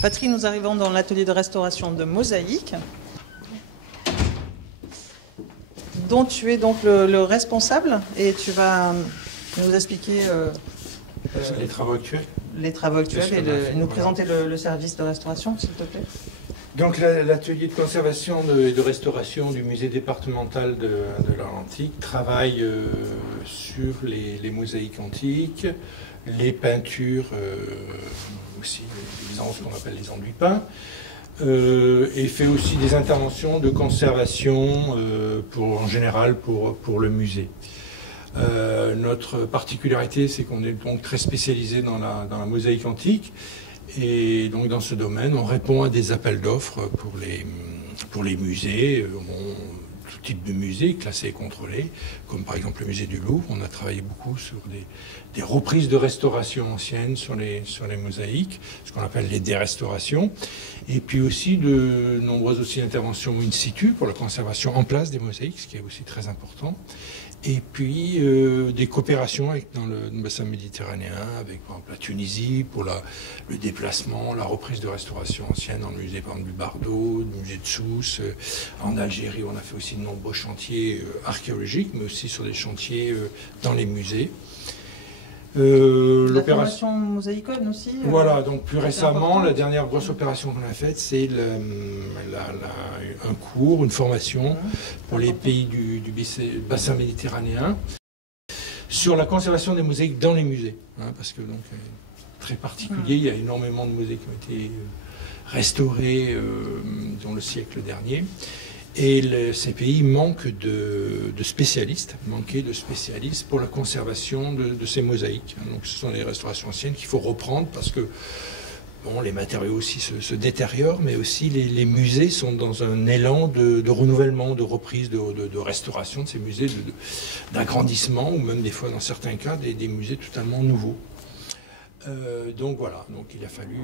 Patrick, nous arrivons dans l'atelier de restauration de mosaïques, dont tu es donc le responsable, et tu vas nous expliquer les travaux actuels. Les travaux actuels et nous présenter le service de restauration, s'il te plaît. Donc l'atelier de conservation et de restauration du musée départemental de l'art antique travaille sur les mosaïques antiques, les peintures aussi, ce qu'on appelle les enduits peints, et fait aussi des interventions de conservation en général pour le musée. Notre particularité, c'est qu'on est donc très spécialisé dans la mosaïque antique. Et donc dans ce domaine, on répond à des appels d'offres pour les musées, tout type de musées classés et contrôlés, comme par exemple le musée du Louvre. On a travaillé beaucoup sur des reprises de restauration anciennes sur les mosaïques, ce qu'on appelle les dérestaurations, et puis aussi de nombreuses aussi interventions in situ pour la conservation en place des mosaïques, ce qui est aussi très important. Et puis des coopérations dans le bassin méditerranéen, avec par exemple la Tunisie pour le déplacement, la reprise de restauration ancienne dans le musée par exemple, du Bardo, le musée de Sousse. En Algérie, on a fait aussi de nombreux chantiers archéologiques, mais aussi sur des chantiers dans les musées. L'opération Mosaïcon aussi. Voilà, donc plus récemment, la dernière grosse opération qu'on a faite, c'est un cours, une formation pour les pays du bassin méditerranéen sur la conservation des mosaïques dans les musées. Parce que donc très particulier, il y a énormément de mosaïques qui ont été restaurées dans le siècle dernier. Et ces pays manquent de spécialistes, manquaient de spécialistes pour la conservation de ces mosaïques. Donc ce sont les restaurations anciennes qu'il faut reprendre parce que bon, les matériaux aussi se détériorent, mais aussi les musées sont dans un élan de renouvellement, de reprise, de restauration de ces musées, d'agrandissement, ou même des fois dans certains cas des musées totalement nouveaux. Donc voilà, donc il a fallu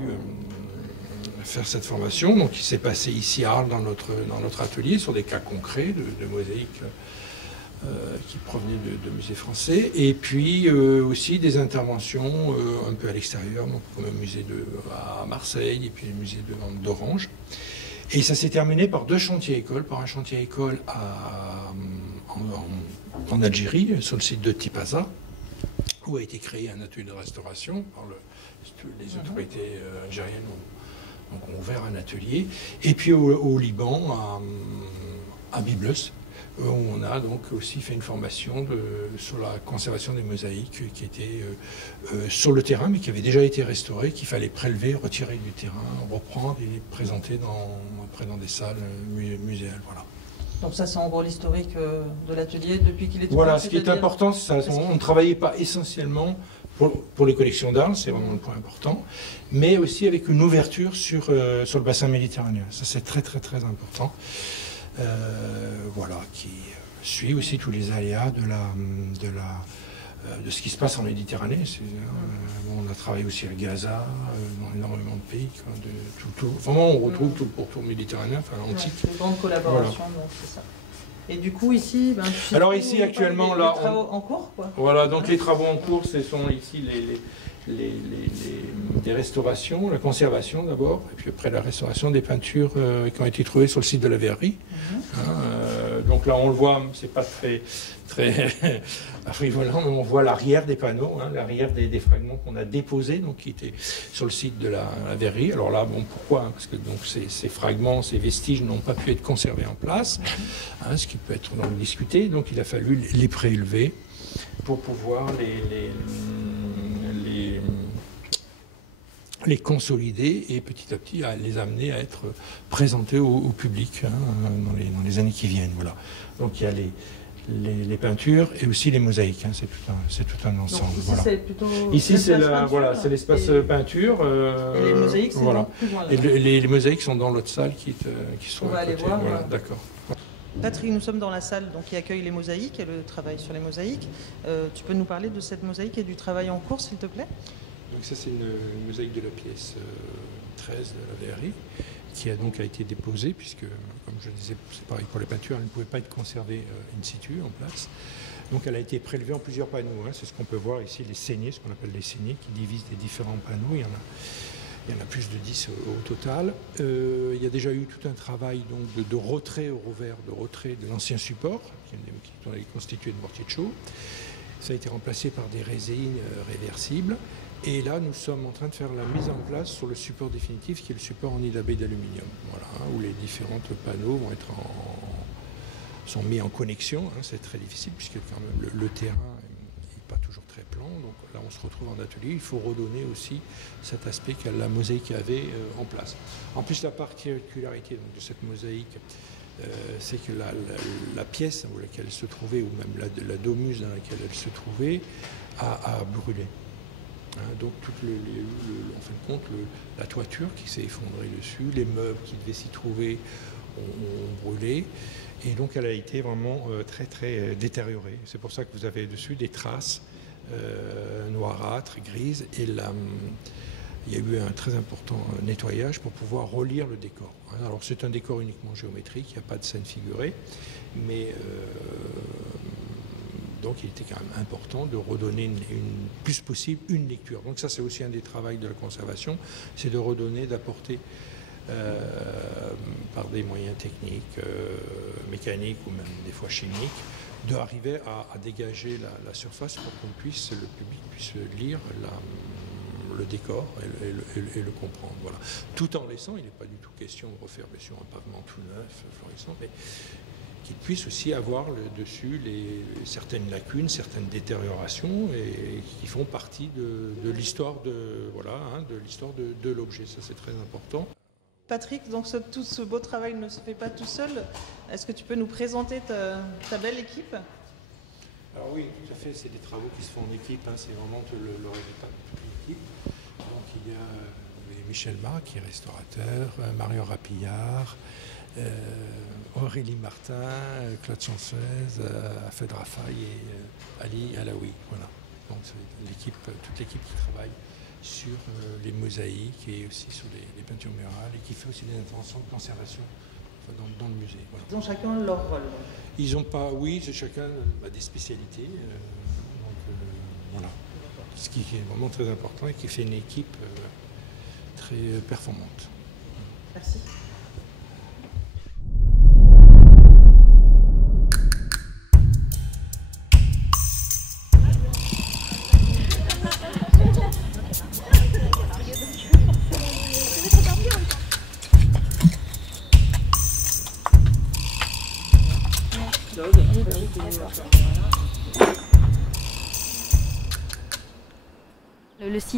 faire cette formation. Donc il s'est passé ici à Arles dans notre atelier sur des cas concrets de mosaïques qui provenaient de musées français, et puis aussi des interventions un peu à l'extérieur, donc comme un musée à Marseille et puis le musée d'Orange. Et ça s'est terminé par deux chantiers écoles, par un chantier école en Algérie, sur le site de Tipaza, où a été créé un atelier de restauration par les autorités algériennes ont ouvert un atelier. Et puis au Liban, à Byblos, où on a donc aussi fait une formation sur la conservation des mosaïques qui étaient sur le terrain, mais qui avaient déjà été restaurées, qu'il fallait prélever, retirer du terrain, reprendre et présenter après dans des salles muséales. Voilà. Donc ça, c'est en gros l'historique de l'atelier depuis qu'il est ouvert. Voilà, ce qui est important, c'est ça. On ne travaillait pas essentiellement pour les collections d'Arles, c'est vraiment le point important, mais aussi avec une ouverture sur le bassin méditerranéen. Ça, c'est très, très, très important. Voilà, qui suit aussi tous les aléas de ce qui se passe en Méditerranée. On a travaillé aussi à Gaza, dans énormément de pays. Vraiment, on retrouve tout le pourtour méditerranéen, enfin l'antique. Ouais, une grande collaboration, voilà. Donc c'est ça. Et du coup, ici, alors ici, actuellement, là, les travaux en cours, quoi. Voilà, donc les travaux en cours, ce sont ici des restaurations, la conservation d'abord, et puis après la restauration des peintures qui ont été trouvées sur le site de la verrerie. Donc là, on le voit, c'est pas très frivolant, mais on voit l'arrière des panneaux, l'arrière des fragments qu'on a déposés, donc qui étaient sur le site de la verrerie. Alors là, bon, pourquoi? Parce que donc ces fragments, ces vestiges n'ont pas pu être conservés en place, ce qui peut être donc discuté. Donc il a fallu les prélever pour pouvoir les consolider et petit à petit à les amener à être présentés au public dans les années qui viennent. Voilà. Donc il y a les peintures et aussi les mosaïques. C'est tout un ensemble. Donc ici, voilà. C'est plutôt ici c'est l'espace peinture. Et les mosaïques, c'est voilà. plus loin. Et les mosaïques sont dans l'autre salle qui sont on va à côté. aller voir. Voilà, d'accord. Patrick, nous sommes dans la salle donc, qui accueille les mosaïques et le travail sur les mosaïques. Tu peux nous parler de cette mosaïque et du travail en cours, s'il te plaît? Donc ça, c'est une mosaïque de la pièce 13 de la verrerie qui a été déposée, puisque, comme je le disais, c'est pareil pour les peintures, elle ne pouvait pas être conservée in situ, en place. Donc elle a été prélevée en plusieurs panneaux. C'est ce qu'on peut voir ici, les saignées, ce qu'on appelle les saignées, qui divisent les différents panneaux. Il y en a plus de 10 au total. Il y a déjà eu tout un travail donc, de retrait au revers, de retrait de l'ancien support, qui est constitué de mortier de chaux. Ça a été remplacé par des résines réversibles. Et là, nous sommes en train de faire la mise en place sur le support définitif, qui est le support en nid d'abeille d'aluminium, voilà, où les différents panneaux vont être sont mis en connexion. C'est très difficile, puisque quand même, le terrain n'est pas toujours très plan. Donc là, on se retrouve en atelier. Il faut redonner aussi cet aspect que la mosaïque avait en place. En plus, la particularité donc, de cette mosaïque, c'est que la pièce dans laquelle elle se trouvait, ou même la domuse dans laquelle elle se trouvait, a brûlé. Donc, en fin de compte, la toiture qui s'est effondrée dessus, les meubles qui devaient s'y trouver ont brûlé. Et donc, elle a été vraiment très, très détériorée. C'est pour ça que vous avez dessus des traces noirâtres, grises. Et là, il y a eu un très important nettoyage pour pouvoir relire le décor. Alors, c'est un décor uniquement géométrique, il n'y a pas de scène figurée. Mais donc, il était quand même important de redonner plus possible une lecture. Donc ça, c'est aussi un des travaux de la conservation, c'est de redonner, d'apporter par des moyens techniques, mécaniques ou même des fois chimiques, d'arriver à dégager la surface pour que le public puisse lire le décor et le comprendre. Voilà. Tout en laissant, il n'est pas du tout question de refaire bien sûr un pavement tout neuf, florissant, mais qu'il puisse aussi avoir dessus certaines lacunes, certaines détériorations et qui font partie de l'histoire de l'objet. Ça, c'est très important. Patrick, donc tout ce beau travail ne se fait pas tout seul. Est-ce que tu peux nous présenter ta belle équipe? Alors oui, tout à fait, c'est des travaux qui se font en équipe, c'est vraiment le résultat de toute l'équipe. Donc il y a Michel Marc qui est restaurateur, Marion Rapillard, Aurélie Martin, Claude Sansuez, Afed Rafaï et Ali Alaoui. Voilà. Donc c'est toute l'équipe qui travaille sur les mosaïques et aussi sur les peintures murales et qui fait aussi des interventions de conservation dans le musée. Voilà. Ils ont chacun leur rôle. Ils ont pas, oui, chacun a des spécialités. Voilà. Ce qui est vraiment très important et qui fait une équipe très performante. Merci. Le site